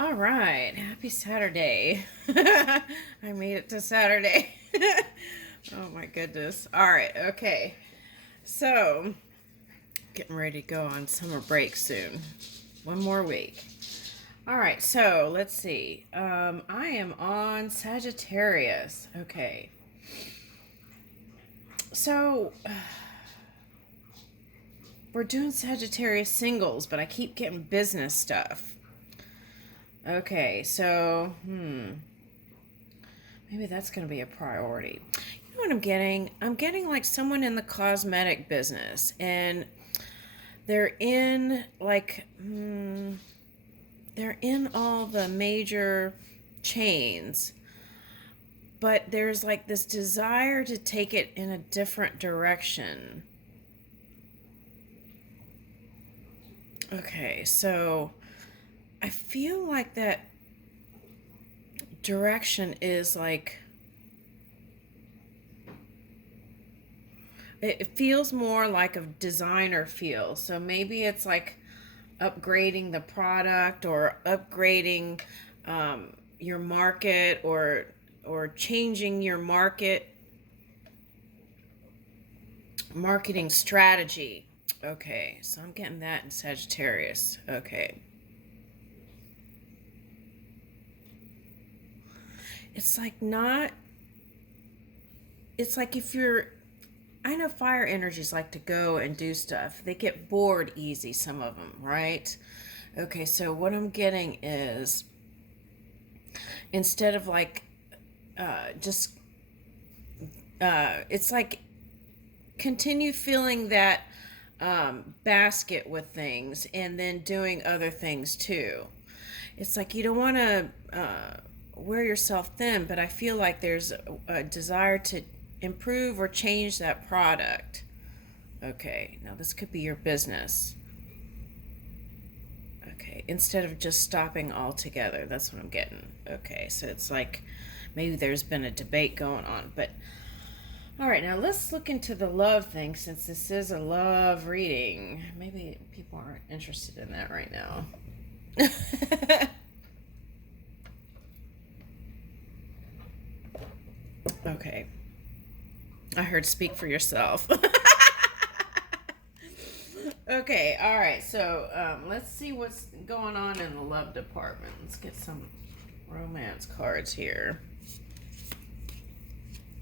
All right, happy Saturday. I made it to Saturday. Oh my goodness. All right, okay. So, getting ready to go on summer break soon. One more week. All right, so let's see. I am on Sagittarius. Okay. So, we're doing Sagittarius singles, but I keep getting business stuff. Okay, so, maybe that's going to be a priority. You know what I'm getting? I'm getting like someone in the cosmetic business, and they're in they're in all the major chains, but there's like this desire to take it in a different direction. Okay, so I feel like that direction is like it feels more like a designer feel. So maybe it's like upgrading the product or upgrading your market or changing your marketing strategy. Okay, so I'm getting that in Sagittarius. Okay. It's like not, it's like if you're, I know fire energies like to go and do stuff. They get bored easy, some of them, right? Okay, so what I'm getting is instead of like just, it's like continue filling that basket with things and then doing other things too. It's like you don't want to wear yourself thin, but I feel like there's a desire to improve or change that product. Okay, now this could be your business. Okay, instead of just stopping altogether, that's what I'm getting. Okay, so it's like maybe there's been a debate going on, but all right, now let's look into the love thing since this is a love reading. Maybe people aren't interested in that right now. Okay. I heard speak for yourself. Okay, all right. So let's see what's going on in the love department. Let's get some romance cards here.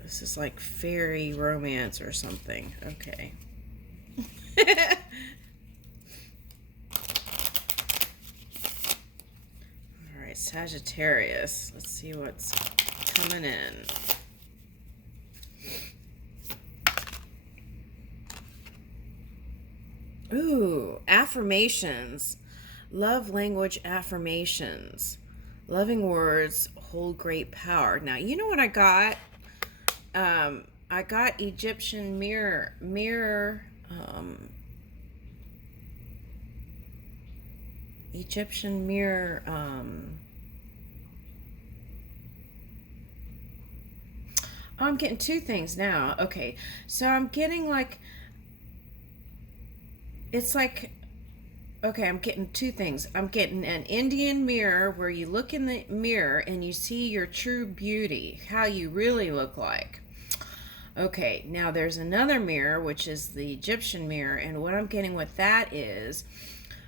This is like fairy romance or something. Okay. All right, Sagittarius. Let's see what's coming in. Ooh, affirmations. Love language affirmations. Loving words hold great power. Now, you know what I got? I got Egyptian Egyptian mirror, I'm getting two things now. Okay, so I'm getting like, it's like, okay, I'm getting two things. I'm getting an Indian mirror where you look in the mirror and you see your true beauty, how you really look like. Okay, now there's another mirror, which is the Egyptian mirror, and what I'm getting with that is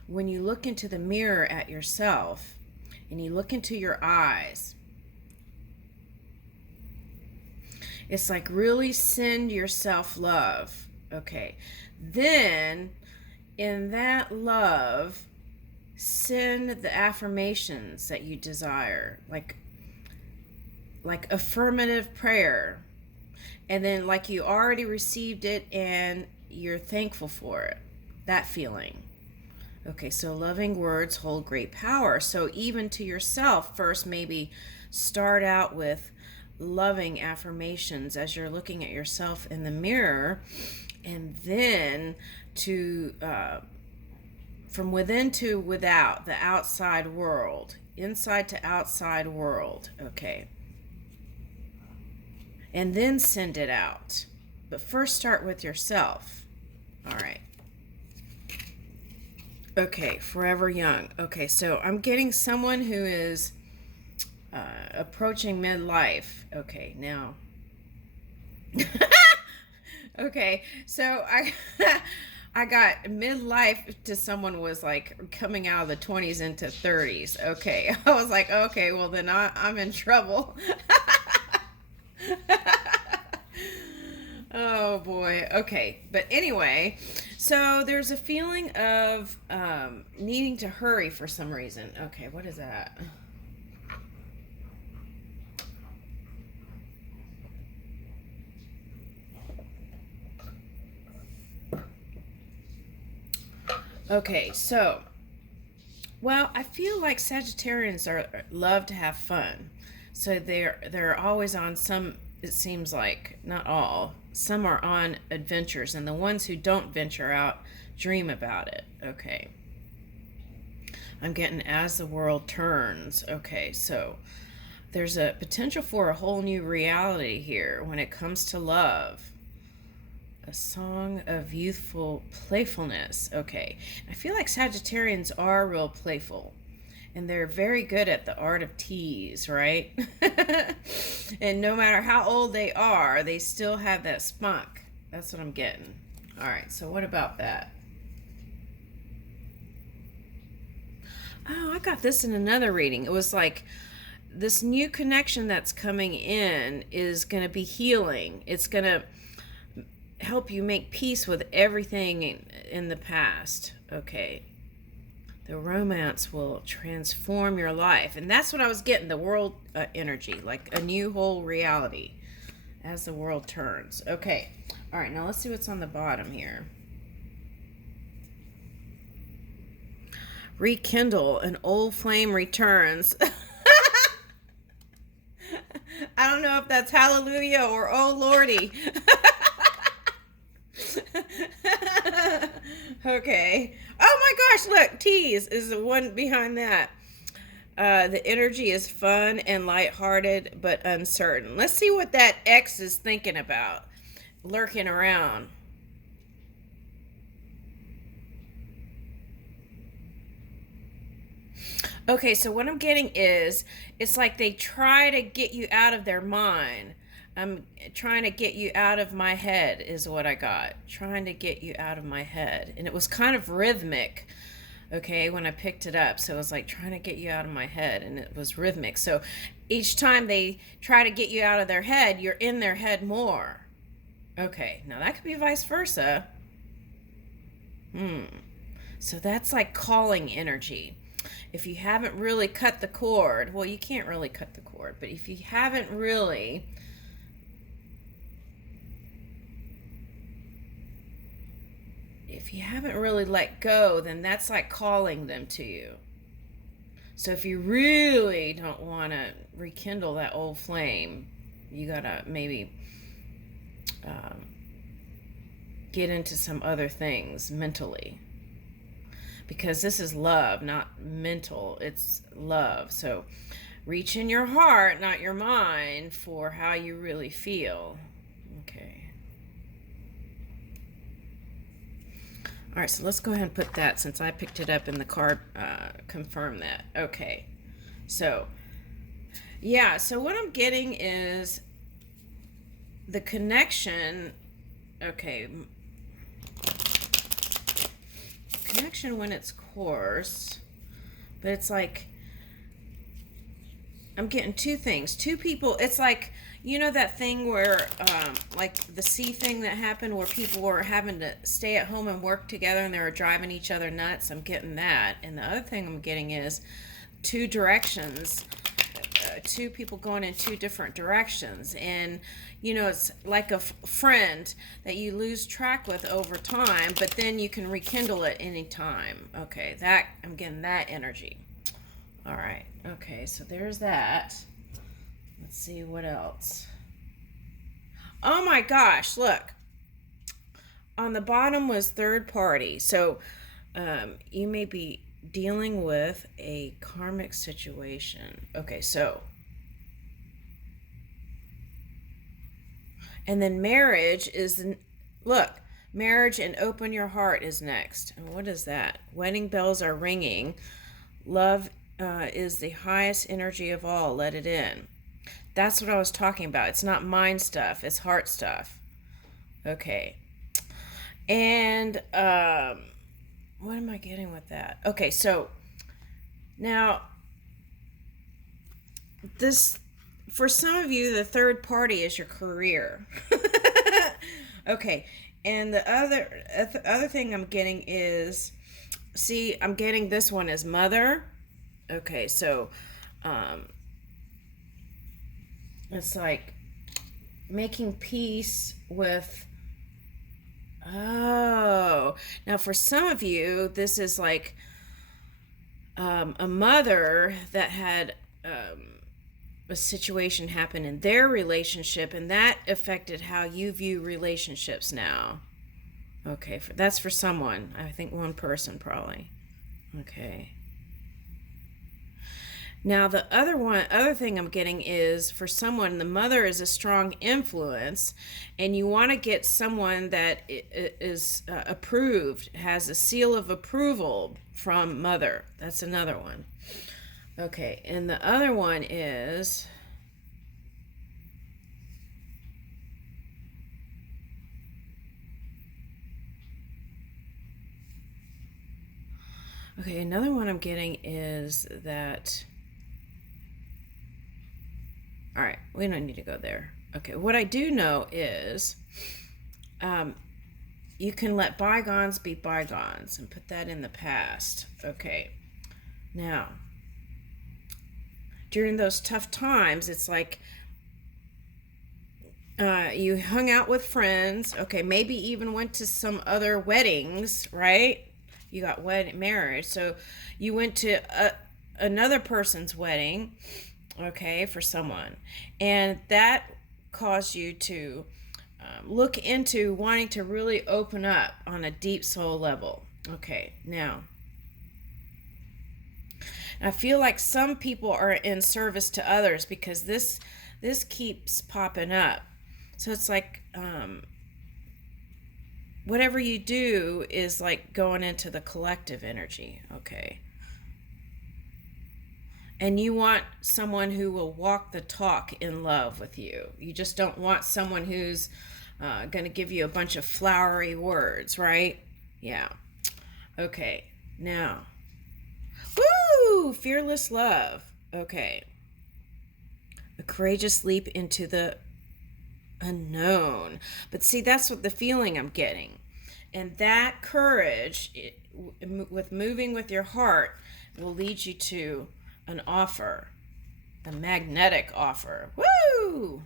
when you look into the mirror at yourself and you look into your eyes, it's like really send yourself love. Okay, then in that love, send the affirmations that you desire, like affirmative prayer, and then like you already received it and you're thankful for it, that feeling. Okay, so loving words hold great power. So even to yourself, first maybe start out with loving affirmations as you're looking at yourself in the mirror, and then to from within to without, the outside world, inside to outside world. Okay, and then send it out. But first start with yourself. All right. Okay, forever young. Okay, so I'm getting someone who is approaching midlife. Okay, now. Okay, so I I got midlife to someone was like coming out of the 20s into 30s. Okay, I was like, okay, well then I'm in trouble. Oh boy. Okay, but anyway, so there's a feeling of needing to hurry for some reason. Okay, what is that? Okay, so well, I feel like Sagittarians are love to have fun. So they're always on some, it seems like, not all. Some are on adventures, and the ones who don't venture out dream about it. Okay. I'm getting as the world turns. Okay, so there's a potential for a whole new reality here when it comes to love. A song of youthful playfulness. Okay. I feel like Sagittarians are real playful. And they're very good at the art of tease, right? And no matter how old they are, they still have that spunk. That's what I'm getting. All right, so what about that? Oh, I got this in another reading. It was like this new connection that's coming in is going to be healing. It's going to help you make peace with everything in the past. Okay. The romance will transform your life. And that's what I was getting, the world energy, like a new whole reality as the world turns. Okay. All right, now let's see what's on the bottom here. Rekindle, an old flame returns. I don't know if that's hallelujah or oh lordy. Okay. Oh my gosh, look, tease is the one behind that. The energy is fun and lighthearted but uncertain. Let's see what that X is thinking about, lurking around. Okay, so what I'm getting is it's like they try to get you out of their mind. I'm trying to get you out of my head, is what I got. Trying to get you out of my head. And it was kind of rhythmic, okay, when I picked it up. So it was like trying to get you out of my head, and it was rhythmic. So each time they try to get you out of their head, you're in their head more. Okay, now that could be vice versa. So that's like calling energy. If you haven't really cut the cord, well, you can't really cut the cord, but if you haven't really let go, then that's like calling them to you. So if you really don't want to rekindle that old flame, you gotta maybe get into some other things mentally, because this is love, not mental. It's love. So reach in your heart, not your mind, for how you really feel. Okay. All right, so let's go ahead and put that, since I picked it up in the card, confirm that. Okay. So, yeah, so what I'm getting is the connection. Okay. Connection when it's coarse, but it's like I'm getting two things. Two people, it's like, you know that thing where, like the sea thing that happened where people were having to stay at home and work together and they were driving each other nuts? I'm getting that. And the other thing I'm getting is two directions, two people going in two different directions. And, you know, it's like a friend that you lose track with over time, but then you can rekindle it anytime. Okay, that, I'm getting that energy. All right. Okay, so there's that. Let's see what else. Oh my gosh, look. On the bottom was third party. So you may be dealing with a karmic situation. Okay, so. And then marriage is, look, Marriage and open your heart is next. And what is that? Wedding bells are ringing. Love is the highest energy of all. Let it in. That's what I was talking about. It's not mind stuff. It's heart stuff. Okay. And what am I getting with that? Okay, so now this, for some of you, the third party is your career. Okay, and the other thing I'm getting is, see, I'm getting this one as mother. Okay, so it's like making peace with, oh, now for some of you, this is like a mother that had a situation happen in their relationship, and that affected how you view relationships now. Okay, that's for someone. I think one person probably. Okay. Now the other thing I'm getting is, for someone, the mother is a strong influence, and you want to get someone that is approved, has a seal of approval from mother. That's another one. Okay, and the other one is, okay, another one I'm getting is that, all right, we don't need to go there. Okay, what I do know is you can let bygones be bygones and put that in the past. Okay, now, during those tough times, it's like you hung out with friends. Okay, maybe even went to some other weddings, right? You got married, so you went to another person's wedding, okay, for someone, and that caused you to look into wanting to really open up on a deep soul level. Okay, now I feel like some people are in service to others, because this keeps popping up. So it's like whatever you do is like going into the collective energy. Okay. And you want someone who will walk the talk in love with you. You just don't want someone who's going to give you a bunch of flowery words, right? Yeah. Okay. Now, woo! Fearless love. Okay. A courageous leap into the unknown. But see, that's what the feeling I'm getting. And that courage, with moving with your heart, will lead you to an offer, a magnetic offer. Woo!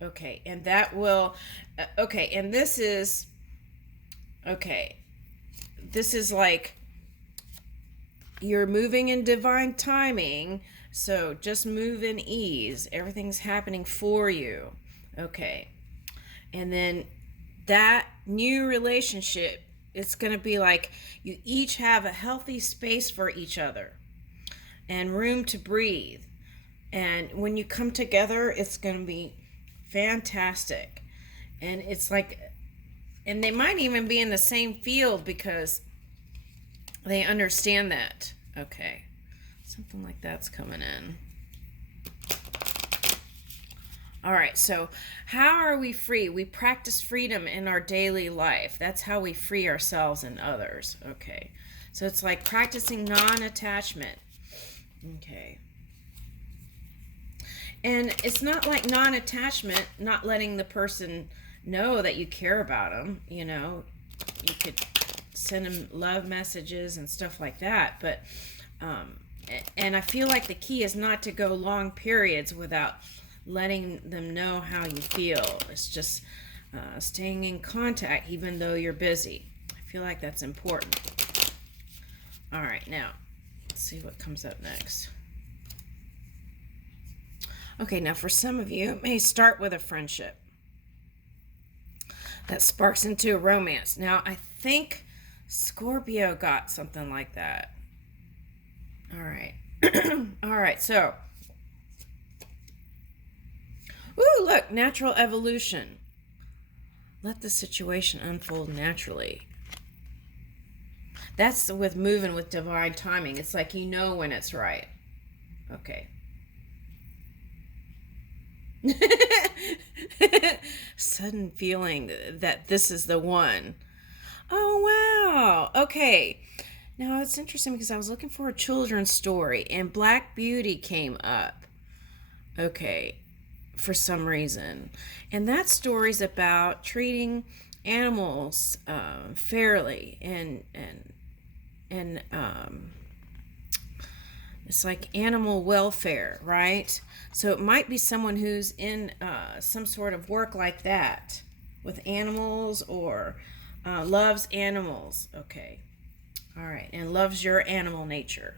Okay, and that will, okay, and this is, okay, this is like you're moving in divine timing, so just move in ease. Everything's happening for you. Okay, and then that new relationship, it's going to be like you each have a healthy space for each other and room to breathe. And when you come together, it's going to be fantastic. And it's like, and they might even be in the same field because they understand that. Okay, something like that's coming in. All right, so how are we free? We practice freedom in our daily life. That's how we free ourselves and others. Okay, so it's like practicing non-attachment. Okay. And it's not like non-attachment, not letting the person know that you care about them. You know, you could send them love messages and stuff like that. But, and I feel like the key is not to go long periods without letting them know how you feel. It's just staying in contact even though you're busy. I feel like that's important. All right, now, let's see what comes up next. Okay, now for some of you, it may start with a friendship that sparks into a romance. Now, I think Scorpio got something like that. All right. All right, so. Ooh, look, natural evolution. Let the situation unfold naturally. That's with moving with divine timing. It's like you know when it's right. Okay. Sudden feeling that this is the one. Oh, wow. Okay. Now it's interesting because I was looking for a children's story and Black Beauty came up. Okay. For some reason. And that story's about treating animals fairly and it's like animal welfare, right? So it might be someone who's in some sort of work like that with animals or loves animals. Okay. All right. And loves your animal nature.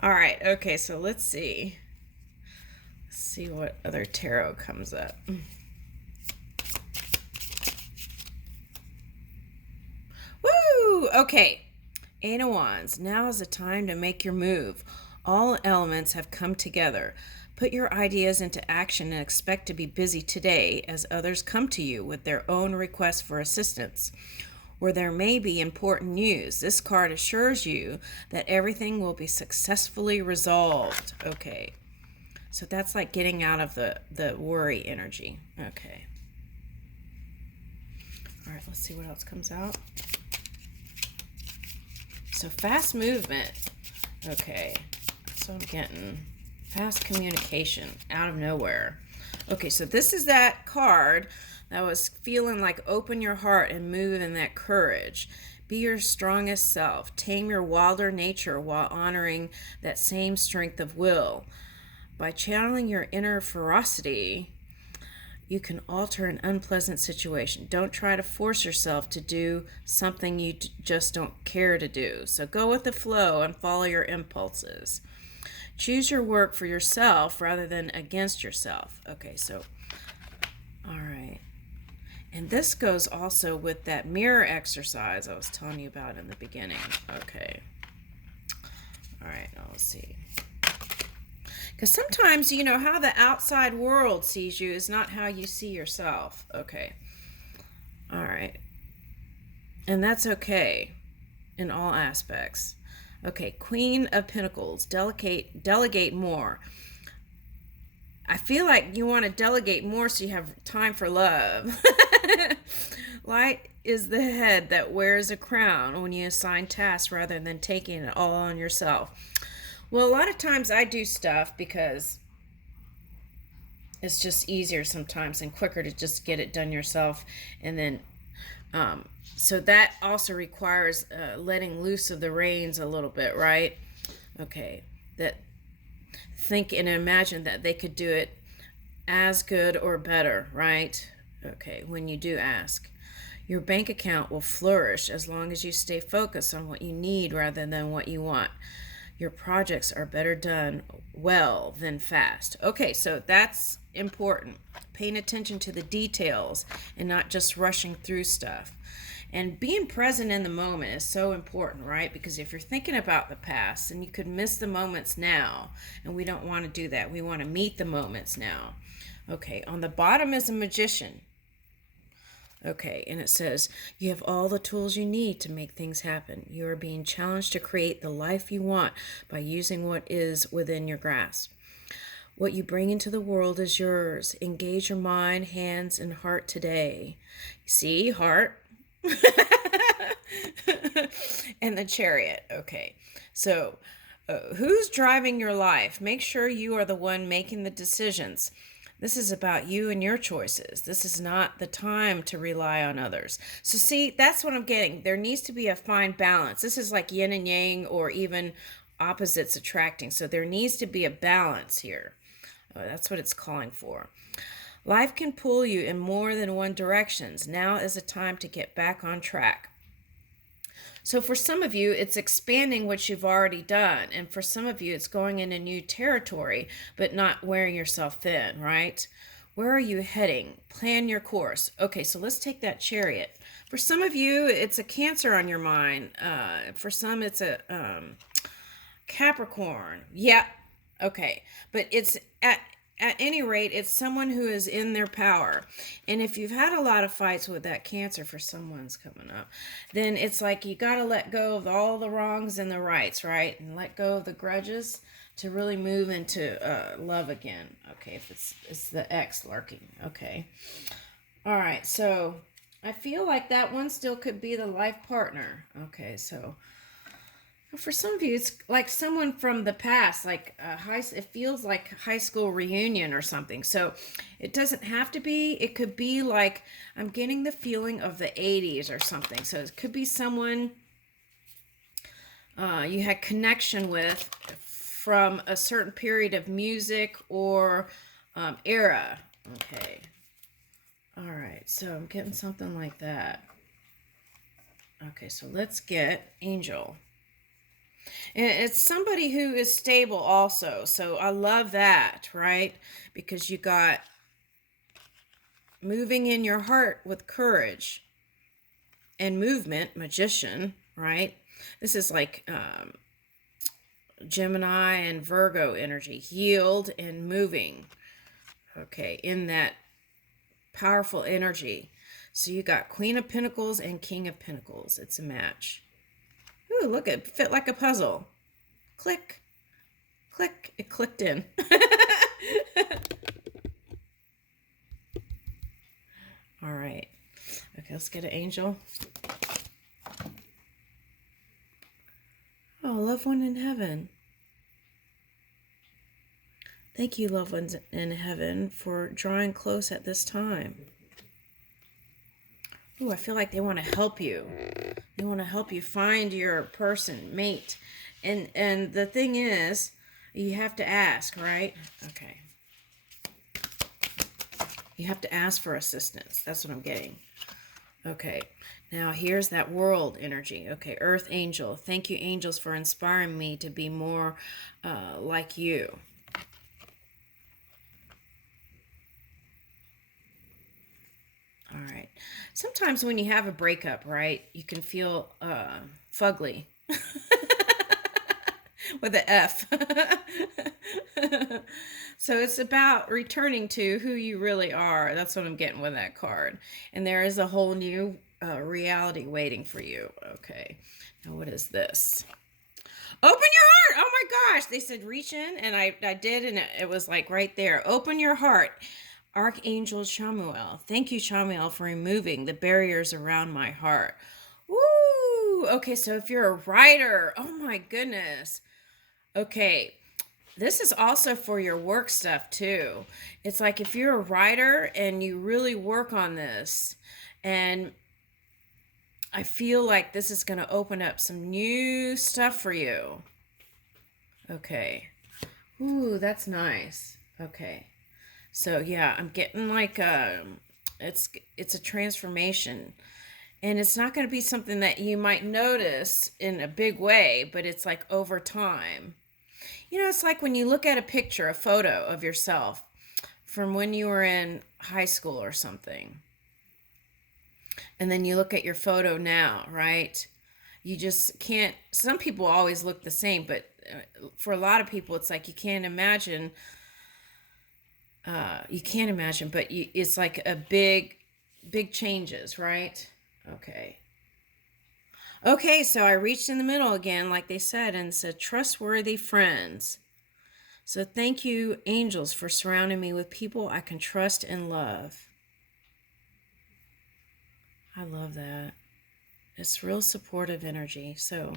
All right. Okay. So let's see. Let's see what other tarot comes up. Woo! Okay. Eight of Wands. Now is the time to make your move. All elements have come together. Put your ideas into action and expect to be busy today as others come to you with their own requests for assistance. Or there may be important news. This card assures you that everything will be successfully resolved. Okay. So that's like getting out of the worry energy. Okay. All right, let's see what else comes out. So fast movement. Okay. So I'm getting fast communication out of nowhere. Okay, so this is that card that was feeling like open your heart and move in that courage. Be your strongest self. Tame your wilder nature while honoring that same strength of will. By channeling your inner ferocity, you can alter an unpleasant situation. Don't try to force yourself to do something you just don't care to do. So go with the flow and follow your impulses. Choose your work for yourself rather than against yourself. Okay, so, all right. And this goes also with that mirror exercise I was telling you about in the beginning. Okay. All right, now let's see. Because sometimes, you know, how the outside world sees you is not how you see yourself. Okay. All right. And that's okay in all aspects. Okay, Queen of Pentacles. Delegate more. I feel like you want to delegate more so you have time for love. Light is the head that wears a crown when you assign tasks rather than taking it all on yourself. Well, a lot of times I do stuff because it's just easier sometimes and quicker to just get it done yourself. And then, so that also requires letting loose of the reins a little bit, right? Okay, that think and imagine that they could do it as good or better, right? Okay, when you do ask. Your bank account will flourish as long as you stay focused on what you need rather than what you want. Your projects are better done well than fast. Okay, so that's important. Paying attention to the details and not just rushing through stuff. And being present in the moment is so important, right? Because if you're thinking about the past, then you could miss the moments now. And we don't want to do that. We want to meet the moments now. Okay, on the bottom is a Magician. Okay, and it says, you have all the tools you need to make things happen. You are being challenged to create the life you want by using what is within your grasp. What you bring into the world is yours. Engage your mind, hands, and heart today. See, heart. And the Chariot. Okay, so who's driving your life? Make sure you are the one making the decisions. This is about you and your choices. This is not the time to rely on others. So see, that's what I'm getting. There needs to be a fine balance. This is like yin and yang or even opposites attracting. So there needs to be a balance here. That's what it's calling for. Life can pull you in more than one direction. Now is a time to get back on track. So for some of you, it's expanding what you've already done. And for some of you, it's going into new territory, but not wearing yourself thin, right? Where are you heading? Plan your course. Okay, so let's take that Chariot. For some of you, it's a Cancer on your mind. For some, it's a Capricorn. Yeah, okay. But it's at any rate, it's someone who is in their power. And if you've had a lot of fights with that Cancer, for someone's coming up, then it's like you got to let go of all the wrongs and the rights, right? And let go of the grudges to really move into love again. Okay, if it's the ex lurking. Okay. All right, so I feel like that one still could be the life partner. Okay, so for some of you, it's like someone from the past, like it feels like high school reunion or something. So it doesn't have to be. It could be like, I'm getting the feeling of the 80s or something. So it could be someone you had connection with from a certain period of music or era. Okay. All right. So I'm getting something like that. Okay. So let's get Angel. And it's somebody who is stable also. So I love that, right? Because you got moving in your heart with courage and movement, Magician, right? This is like Gemini and Virgo energy, healed and moving. Okay, in that powerful energy. So you got Queen of Pentacles and King of Pentacles. It's a match. Ooh, look, it fit like a puzzle. Click, click, it clicked in. All right. Okay, let's get an Angel. Oh, loved one in heaven. Thank you, loved ones in heaven, for drawing close at this time. Ooh, I feel like they want to help you. They want to help you find your person, mate. And the thing is, you have to ask, right? Okay. You have to ask for assistance. That's what I'm getting. Okay. Now, here's that world energy. Okay, Earth Angel. Thank you, angels, for inspiring me to be more like you. All right. Sometimes when you have a breakup, right, you can feel fugly. With an F. So it's about returning to who you really are. That's what I'm getting with that card. And there is a whole new reality waiting for you. Okay. Now what is this? Open your heart. Oh my gosh. They said reach in, and I did, and it was like right there. Open your heart. Archangel Chamuel. Thank you, Chamuel, for removing the barriers around my heart. Woo! Okay, so if you're a writer, oh my goodness. Okay, this is also for your work stuff too. It's like if you're a writer and you really work on this, and I feel like this is going to open up some new stuff for you. Okay. Ooh, that's nice. Okay. So yeah, I'm getting like it's a transformation. And it's not going to be something that you might notice in a big way, but it's like over time. You know, it's like when you look at a picture, a photo of yourself from when you were in high school or something. And then you look at your photo now, right? You just can't, some people always look the same, but for a lot of people, it's like you can't imagine, but it's like a big changes, right? Okay. Okay, so I reached in the middle again, like they said, and said, trustworthy friends. So thank you, angels, for surrounding me with people I can trust and love. I love that. It's real supportive energy. So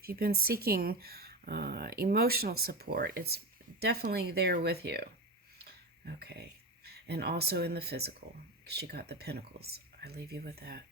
if you've been seeking emotional support, it's definitely there with you. Okay. And also in the physical, because you got the pentacles. I leave you with that.